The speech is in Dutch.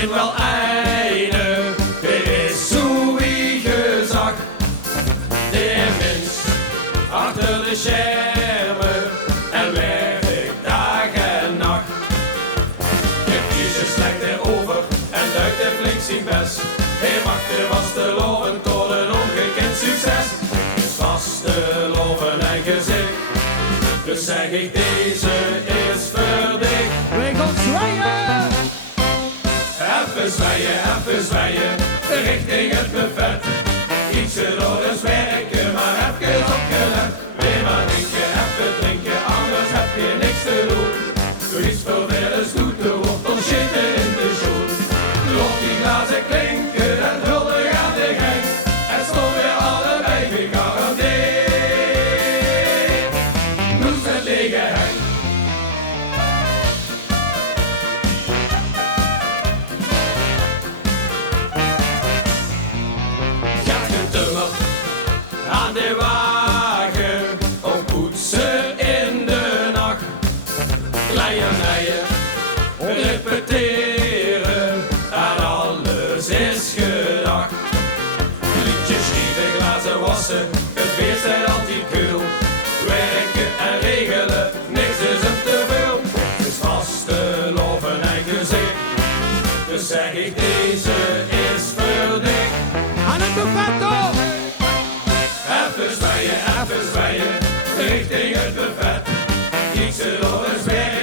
begint wel eindig. Er is zoiets gezag. De mens achter de schermen en werkt dag en nacht. Je kiest slecht erover en duikt er flink zijn best. Hij maakt de vasteloven tot een ongekend succes. Is vasteloven en gezicht. Dus zeg ik, deze is verdicht. We gaan zwaaien! Even zwaaien, richting het buffet. Ietsje door eens werken, maar even opgelet. Weer maar even drinken, anders heb je niks te doen. Doe iets voor willen stoeten, wordt ons shitten in de schoen. Loop die glazen klinken en huldig aan de gang. En stond weer allebei gegarandeerd. Moet het liggen hang. Aan de wagen, om poetsen in de nacht. Kleiernijen, repeteren, aan alles is gedacht. Liedjes schrijven, glazen wassen, het weer zijn altijd kul. Werken en regelen, niks is hem te veel. Het is vasteloven en gezicht, dus zeg ik, deze is verdicht. Aan het buffet op! Even zwaaien, richting het buffet. Kies er door eens weg.